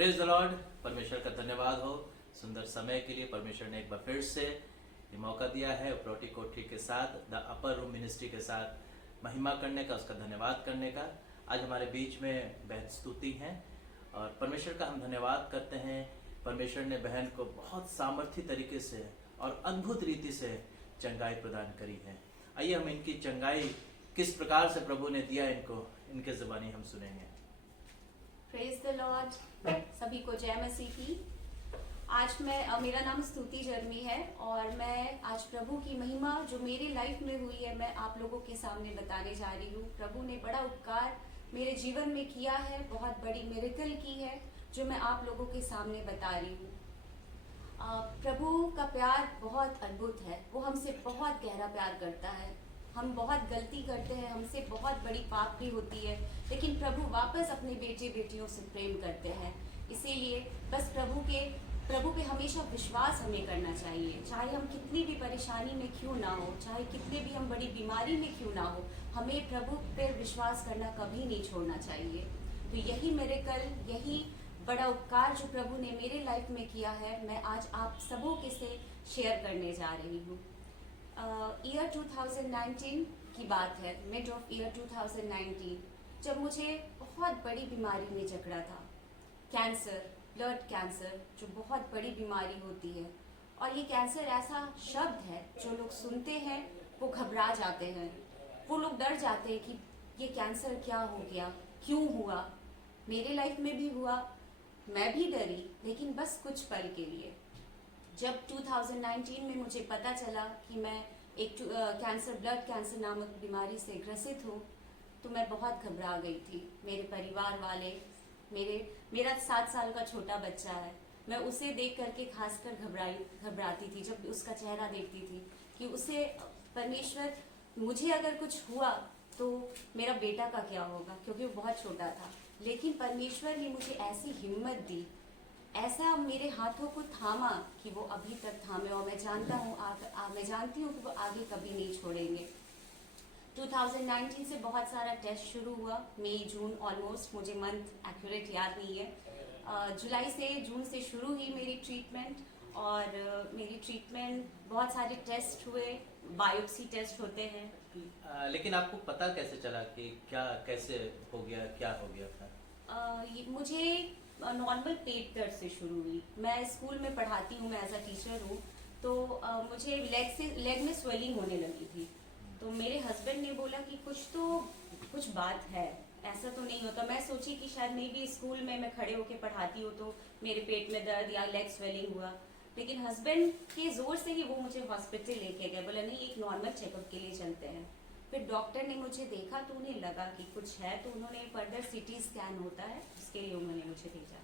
Praise the Lord. परमेश्वर का धन्यवाद हो सुंदर समय के लिए। परमेश्वर ने एक बार फिर से ये मौका दिया है उपरोटी कोठी के साथ, द अपर रूम मिनिस्ट्री के साथ महिमा करने का, उसका धन्यवाद करने का। आज हमारे बीच में बहन स्तुति हैं और परमेश्वर का हम धन्यवाद करते हैं। परमेश्वर ने बहन को बहुत सामर्थ्य तरीके से और अद्भुत रीति से चंगाई प्रदान करी है। आइए हम इनकी चंगाई किस प्रकार से प्रभु ने दिया इनको, इनके ज़बानी हम सुनेंगे। Praise the Lord. सभी को जय मसीह की। आज मेरा नाम स्तुति जर्मी है और मैं आज प्रभु की महिमा जो मेरी लाइफ में हुई है मैं आप लोगों के सामने बताने जा रही हूँ। प्रभु ने बड़ा उपकार मेरे जीवन में किया है, बहुत बड़ी मिरेकल की है जो मैं आप लोगों के सामने बता रही हूँ। प्रभु का प्यार बहुत अद्भुत है, वो हमसे बहुत गहरा प्यार करता है। हम बहुत गलती करते हैं, हमसे बहुत बड़ी पाप भी होती है, लेकिन प्रभु वापस अपने बेटे बेटियों से प्रेम करते हैं। इसीलिए बस प्रभु पे हमेशा विश्वास हमें करना चाहिए। चाहे हम कितनी भी परेशानी में क्यों ना हो, चाहे कितने भी हम बड़ी बीमारी में क्यों ना हो, हमें प्रभु पर विश्वास करना कभी नहीं छोड़ना चाहिए। तो यही मिरेकल, यही बड़ा उपकार जो प्रभु ने मेरे लाइफ में किया है, मैं आज आप सबों के से शेयर करने जा रही हूँ। ईयर 2019 की बात है, मिड ऑफ ईयर 2019, जब मुझे बहुत बड़ी बीमारी में जकड़ा था। कैंसर, ब्लड कैंसर, जो बहुत बड़ी बीमारी होती है। और ये कैंसर ऐसा शब्द है जो लोग सुनते हैं वो घबरा जाते हैं, वो लोग डर जाते हैं कि ये कैंसर क्या हो गया, क्यों हुआ। मेरे लाइफ में भी हुआ, मैं भी डरी, लेकिन बस कुछ पल के लिए। जब 2019 में मुझे पता चला कि मैं एक कैंसर, ब्लड कैंसर नामक बीमारी से ग्रसित हूँ, तो मैं बहुत घबरा गई थी। मेरे परिवार वाले, मेरा 7 साल का छोटा बच्चा है, मैं उसे देख करके खासकर घबराती थी। जब उसका चेहरा देखती थी कि उसे, परमेश्वर, मुझे अगर कुछ हुआ तो मेरा बेटा का क्या होगा, क्योंकि वो बहुत छोटा था। लेकिन परमेश्वर ने मुझे ऐसी हिम्मत दी, ऐसा मेरे हाथों को थामा कि वो अभी तक थामे, और मैं जानती हूँ कि वो आगे कभी नहीं छोड़ेंगे। 2019 से बहुत सारा टेस्ट शुरू हुआ, मई जून ऑलमोस्ट, मुझे मंथ एक्यूरेट याद नहीं है। जुलाई से जून से शुरू हुई मेरी ट्रीटमेंट, और मेरी ट्रीटमेंट बहुत सारे टेस्ट हुए, बायोप्सी टेस्ट होते हैं। लेकिन आपको पता कैसे चला कि क्या, कैसे हो गया, क्या हो गया था? मुझे नॉर्मल पेट दर्द से शुरू हुई। मैं स्कूल में पढ़ाती हूँ, मैं एज अ टीचर हूँ, तो मुझे लेग में स्वेलिंग होने लगी थी। तो मेरे हस्बैंड ने बोला कि कुछ बात है, ऐसा तो नहीं होता। मैं सोची कि शायद मे भी स्कूल में मैं खड़े होके पढ़ाती हूँ तो मेरे पेट में दर्द या लेग स्वेलिंग हुआ। लेकिन हस्बैंड के जोर से ही वो मुझे हॉस्पिटल लेके गए, बोला नहीं, एक नॉर्मल चेकअप के लिए चलते हैं। फिर डॉक्टर ने मुझे देखा तो उन्हें लगा कि कुछ है, तो उन्होंने फर्दर सिटी स्कैन होता है, उसके लिए उन्होंने मुझे भेजा।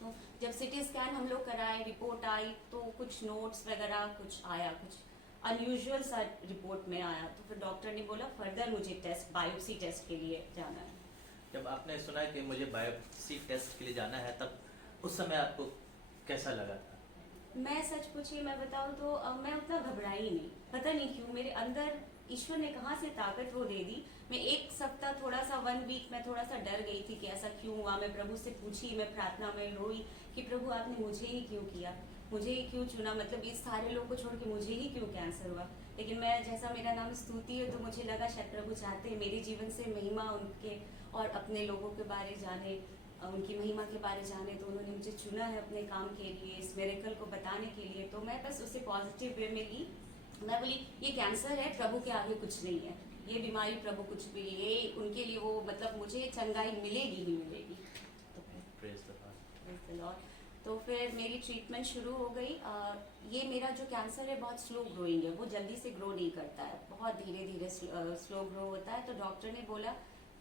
तो जब सिटी स्कैन हम लोग कराए, रिपोर्ट आई, तो कुछ नोट्स वगैरह कुछ आया, कुछ अनयूजुअल सा रिपोर्ट में आया। तो फिर डॉक्टर ने बोला फर्दर मुझे बायोप्सी टेस्ट के लिए जाना है। जब आपने सुना कि मुझे बायोप्सी टेस्ट के लिए जाना है, तब उस समय आपको कैसा लगा था? मैं सच पूछिए, मैं बताऊं तो मैं उतना घबराई नहीं। पता नहीं क्यों मेरे अंदर ईश्वर ने कहाँ से ताकत वो दे दी। मैं एक सप्ताह, थोड़ा सा 1 वीक में थोड़ा सा डर गई थी कि ऐसा क्यों हुआ। मैं प्रभु से पूछी, मैं प्रार्थना में रोई कि प्रभु आपने मुझे ही क्यों किया, मुझे ही क्यों चुना, मतलब इस सारे लोगों को छोड़ के मुझे ही क्यों कैंसर हुआ। लेकिन मैं, जैसा मेरा नाम स्तुति है, तो मुझे लगा शायद प्रभु चाहते हैं मेरे जीवन से महिमा उनके और अपने लोगों के बारे जाने, उनकी महिमा के बारे जाने। तो उन्होंने मुझे चुना है अपने काम के लिए, इस मिरेकल को बताने के लिए। तो मैं बस उसे पॉजिटिव वे में ली। मैं बोली ये कैंसर है, प्रभु के आगे कुछ नहीं है, ये बीमारी प्रभु कुछ भी, ये उनके लिए वो, मतलब मुझे चंगाई मिलेगी ही मिलेगी। तो फिर मेरी ट्रीटमेंट शुरू हो गई। ये मेरा जो कैंसर है बहुत स्लो ग्रोइंग है, वो जल्दी से ग्रो नहीं करता है, बहुत धीरे धीरे स्लो ग्रो होता है। तो डॉक्टर ने बोला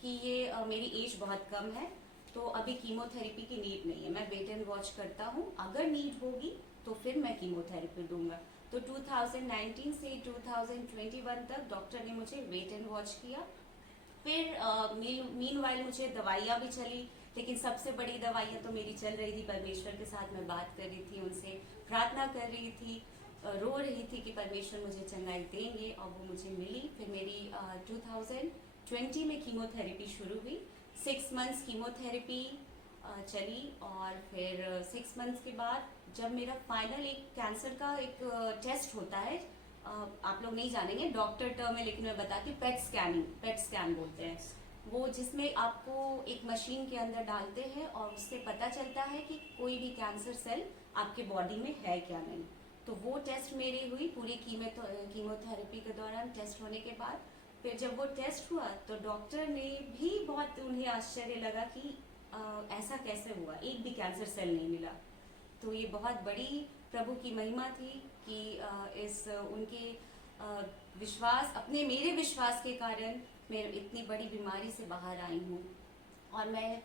कि ये मेरी एज बहुत कम है, तो अभी कीमोथेरेपी की नीड नहीं है। मैं वेट एंड वॉच करता हूँ, अगर नीड होगी तो फिर मैं कीमोथेरेपी दूंगा। तो 2019 से 2021 तक डॉक्टर ने मुझे वेट एंड वॉच किया। फिर मीनवाइल मुझे दवाइयाँ भी चली, लेकिन सबसे बड़ी दवाइयाँ तो मेरी चल रही थी। परमेश्वर के साथ मैं बात कर रही थी, उनसे प्रार्थना कर रही थी, रो रही थी कि परमेश्वर मुझे चंगाई देंगे, और वो मुझे मिली। फिर मेरी 2020 में कीमोथेरेपी शुरू हुई, 6 मंथ्स कीमोथेरेपी, चली। और फिर 6 मंथ्स के बाद जब मेरा फाइनल एक कैंसर का एक टेस्ट होता है, आप लोग नहीं जानेंगे डॉक्टर टर्म है लेकिन मैं बताती हूँ, पेट स्कैन बोलते हैं वो, जिसमें आपको एक मशीन के अंदर डालते हैं और उससे पता चलता है कि कोई भी कैंसर सेल आपके बॉडी में है क्या नहीं। तो वो टेस्ट मेरी हुई पूरी कीमोथेरेपी के दौरान। टेस्ट होने के बाद फिर जब वो टेस्ट हुआ तो डॉक्टर ने भी बहुत, उन्हें आश्चर्य लगा कि ऐसा कैसे हुआ, एक भी कैंसर सेल नहीं मिला। तो ये बहुत बड़ी प्रभु की महिमा थी कि इस उनके विश्वास, अपने मेरे विश्वास के कारण मैं इतनी बड़ी बीमारी से बाहर आई हूँ। और मैं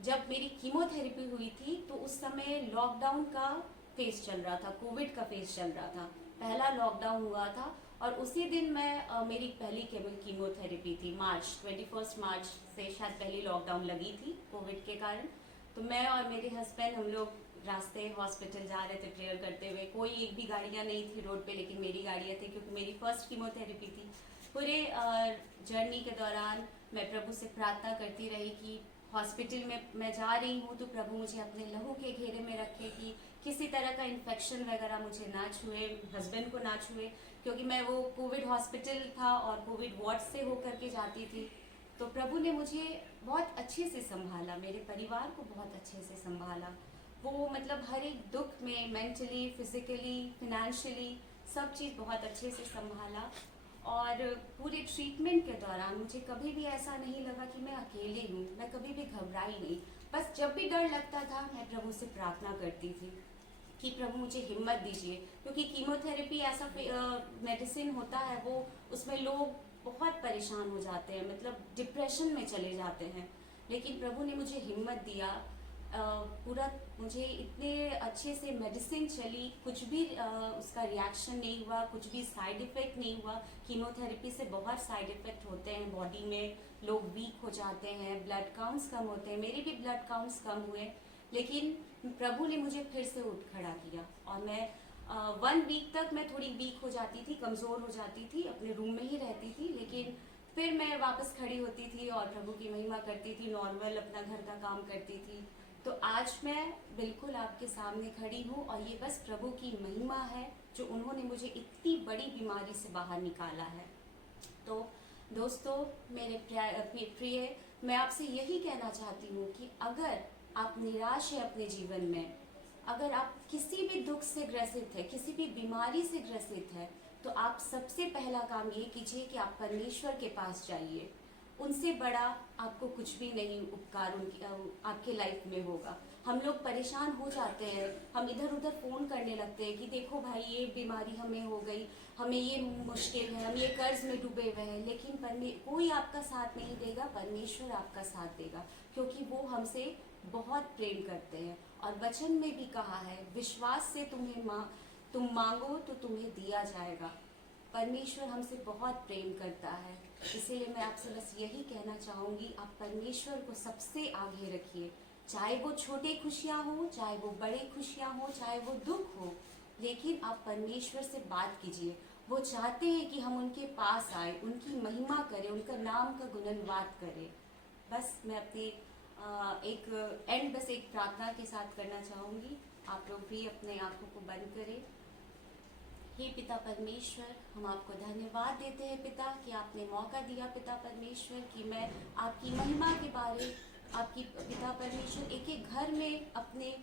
जब मेरी कीमोथेरेपी हुई थी तो उस समय लॉकडाउन का फेज चल रहा था, कोविड का फेज चल रहा था, पहला लॉकडाउन हुआ था। और उसी दिन मैं मेरी पहली कीमोथेरेपी थी, 21 मार्च से शायद पहली लॉकडाउन लगी थी कोविड के कारण। तो मैं और मेरे हस्बैंड हम लोग रास्ते हॉस्पिटल जा रहे थे प्रेयर करते हुए। कोई एक भी गाड़ियाँ नहीं थी रोड पे, लेकिन मेरी गाड़ियाँ थी क्योंकि मेरी फर्स्ट कीमोथेरेपी थी। पूरे जर्नी के दौरान मैं प्रभु से प्रार्थना करती रही कि हॉस्पिटल में मैं जा रही हूँ तो प्रभु मुझे अपने लहू के घेरे में रखे कि किसी तरह का इन्फेक्शन वगैरह मुझे ना छुए, हस्बैंड को ना छुए, क्योंकि मैं वो कोविड हॉस्पिटल था और कोविड वार्ड से होकर के जाती थी। तो प्रभु ने मुझे बहुत अच्छे से संभाला, मेरे परिवार को बहुत अच्छे से संभाला। वो मतलब हर एक दुख में मेंटली, फिजिकली, फिनेंशियली सब चीज़ बहुत अच्छे से संभाला। और पूरे ट्रीटमेंट के दौरान मुझे कभी भी ऐसा नहीं लगा कि मैं अकेले हूँ, मैं कभी भी घबराई नहीं। बस जब भी डर लगता था मैं प्रभु से प्रार्थना करती थी कि प्रभु मुझे हिम्मत दीजिए, क्योंकि कीमोथेरेपी ऐसा मेडिसिन होता है वो, उसमें लोग बहुत परेशान हो जाते हैं, मतलब डिप्रेशन में चले जाते हैं। लेकिन प्रभु ने मुझे हिम्मत दिया। पूरा मुझे इतने अच्छे से मेडिसिन चली, कुछ भी उसका रिएक्शन नहीं हुआ, कुछ भी साइड इफ़ेक्ट नहीं हुआ। कीमोथेरेपी से बहुत साइड इफ़ेक्ट होते हैं बॉडी में, लोग वीक हो जाते हैं, ब्लड काउंट्स कम होते हैं, मेरे भी ब्लड काउंट्स कम हुए। लेकिन प्रभु ने मुझे फिर से उठ खड़ा किया। और मैं 1 वीक तक मैं थोड़ी वीक हो जाती थी, कमज़ोर हो जाती थी, अपने रूम में ही रहती थी, लेकिन फिर मैं वापस खड़ी होती थी और प्रभु की महिमा करती थी, नॉर्मल अपना घर का काम करती थी। तो आज मैं बिल्कुल आपके सामने खड़ी हूँ और ये बस प्रभु की महिमा है जो उन्होंने मुझे इतनी बड़ी बीमारी से बाहर निकाला है। तो दोस्तों मेरे प्रिय, मैं आपसे यही कहना चाहती हूँ कि अगर आप निराश हैं अपने जीवन में, अगर आप किसी भी दुख से ग्रसित है, किसी भी बीमारी से ग्रसित है, तो आप सबसे पहला काम ये कीजिए कि आप परमेश्वर के पास जाइए। उनसे बड़ा आपको कुछ भी नहीं उपकार आपके लाइफ में होगा। हम लोग परेशान हो जाते हैं, हम इधर उधर फ़ोन करने लगते हैं कि देखो भाई ये बीमारी हमें हो गई, हमें ये मुश्किल है, हम ये कर्ज में डूबे हुए हैं, लेकिन कोई आपका साथ नहीं देगा, परमेश्वर आपका साथ देगा, क्योंकि वो हमसे बहुत प्रेम करते हैं। और वचन में भी कहा है, विश्वास से तुम मांगो तो तुम्हें दिया जाएगा। परमेश्वर हमसे बहुत प्रेम करता है, इसीलिए मैं आपसे बस यही कहना चाहूँगी, आप परमेश्वर को सबसे आगे रखिए। चाहे वो छोटे खुशियाँ हो, चाहे वो बड़े खुशियाँ हो, चाहे वो दुख हो, लेकिन आप परमेश्वर से बात कीजिए। वो चाहते हैं कि हम उनके पास आए, उनकी महिमा करें, उनका नाम का गुणगान करें। बस मैं अपनी एक प्रार्थना के साथ करना चाहूँगी। आप लोग भी अपने आंखों को बंद करें। हे पिता परमेश्वर, हम आपको धन्यवाद देते हैं पिता कि आपने मौका दिया पिता परमेश्वर कि मैं आपकी महिमा के बारे, आपकी पिता परमेश्वर एक एक घर में अपने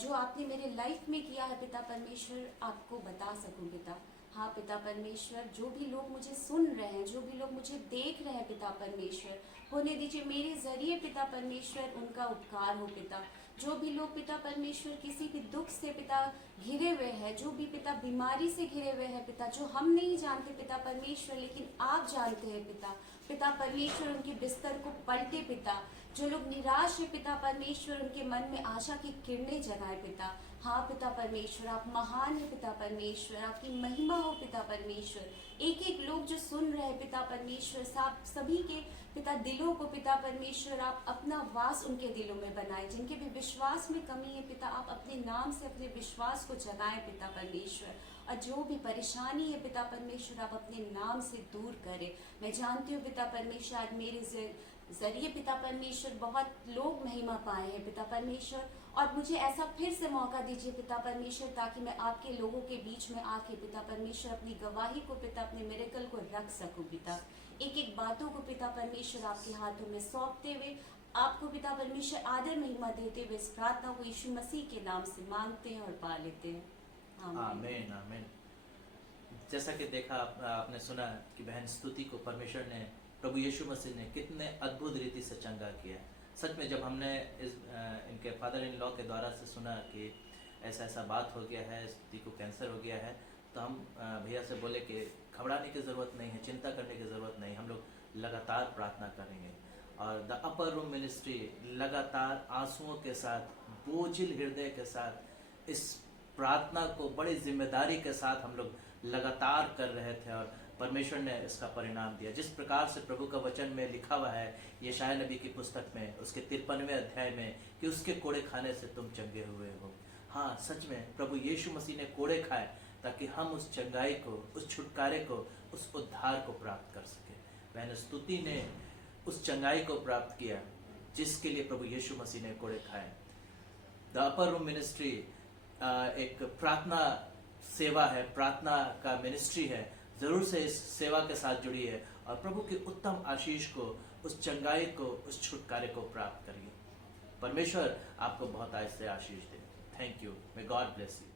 जो आपने मेरे लाइफ में किया है पिता परमेश्वर, आपको बता सकूं पिता। हाँ पिता परमेश्वर, जो भी लोग मुझे सुन रहे हैं, जो भी लोग मुझे देख रहे हैं पिता परमेश्वर, होने दीजिए मेरे जरिए पिता परमेश्वर उनका उपकार हो पिता। जो भी लोग पिता परमेश्वर किसी भी दुख से पिता घिरे हुए हैं, जो भी पिता बीमारी से घिरे हुए हैं पिता, जो हम नहीं जानते पिता परमेश्वर लेकिन आप जानते हैं पिता। पिता परमेश्वर उनके बिस्तर को पलटे पिता। जो लोग निराश है पिता परमेश्वर, उनके मन में आशा की किरणें जगाए पिता। हाँ पिता परमेश्वर, आप महान है पिता परमेश्वर, आपकी महिमा हो पिता परमेश्वर। एक एक लोग जो सुन रहे हैं पिता परमेश्वर, सभी के पिता दिलों को पिता परमेश्वर आप अपना वास उनके दिलों में बनाए। जिनके भी विश्वास में कमी है पिता, आप अपने नाम से अपने विश्वास को जगाएं पिता परमेश्वर। और जो भी परेशानी है पिता परमेश्वर, आप अपने नाम से दूर करें। मैं जानती हूँ पिता परमेश्वर, आज जरिए पिता परमेश्वर बहुत लोग महिमा पाए हैं पिता परमेश्वर, और मुझे ऐसा फिर से मौका दीजिए पिता परमेश्वर, ताकि मैं आपके लोगों के बीच में आके पिता परमेश्वर अपनी गवाही को पिता, अपने मिरेकल को रख सकूं पिता। एक एक बातों को पिता परमेश्वर आपके हाथों में सौंपते हुए, आपको पिता परमेश्वर आदर महिमा देते हुए इस प्रार्थना को यीशु मसीह के नाम से मांगते हैं और पा लेते हैं, आमीन आमीन। जैसा कि देखा आपने सुना कि बहन स्तुति को परमेश्वर ने, प्रभु यीशु मसीह ने कितने अद्भुत रीति से चंगा किया। सच में जब हमने इनके फादर इन लॉ के द्वारा से सुना कि ऐसा ऐसा बात हो गया है, स्तुति को कैंसर हो गया है, तो हम भैया से बोले कि घबराने की ज़रूरत नहीं है, चिंता करने की ज़रूरत नहीं, हम लोग लगातार प्रार्थना करेंगे। और द अपर रूम मिनिस्ट्री लगातार आंसुओं के साथ, बोझिल हृदय के साथ इस प्रार्थना को बड़ी जिम्मेदारी के साथ हम लोग लगातार कर रहे थे, और परमेश्वर ने इसका परिणाम दिया। जिस प्रकार से प्रभु का वचन में लिखा हुआ है यशायाह नबी की पुस्तक में उसके 53वें अध्याय में कि उसके कोड़े खाने से तुम चंगे हुए हो। हाँ, सच में प्रभु यीशु मसीह ने कोड़े खाए ताकि हम उस चंगाई को, उस छुटकारे को, उस उद्धार को प्राप्त कर सके। बहन स्तुति ने उस चंगाई को प्राप्त किया जिसके लिए प्रभु यीशु मसीह ने कोड़े खाए। द अपर रूम मिनिस्ट्री एक प्रार्थना सेवा है, प्रार्थना का मिनिस्ट्री है। जरूर से इस सेवा के साथ जुड़ी है और प्रभु की उत्तम आशीष को, उस चंगाई को, उस छुटकारे को प्राप्त करिए। परमेश्वर आपको बहुत आय से आशीष दे। Thank you. May God bless you.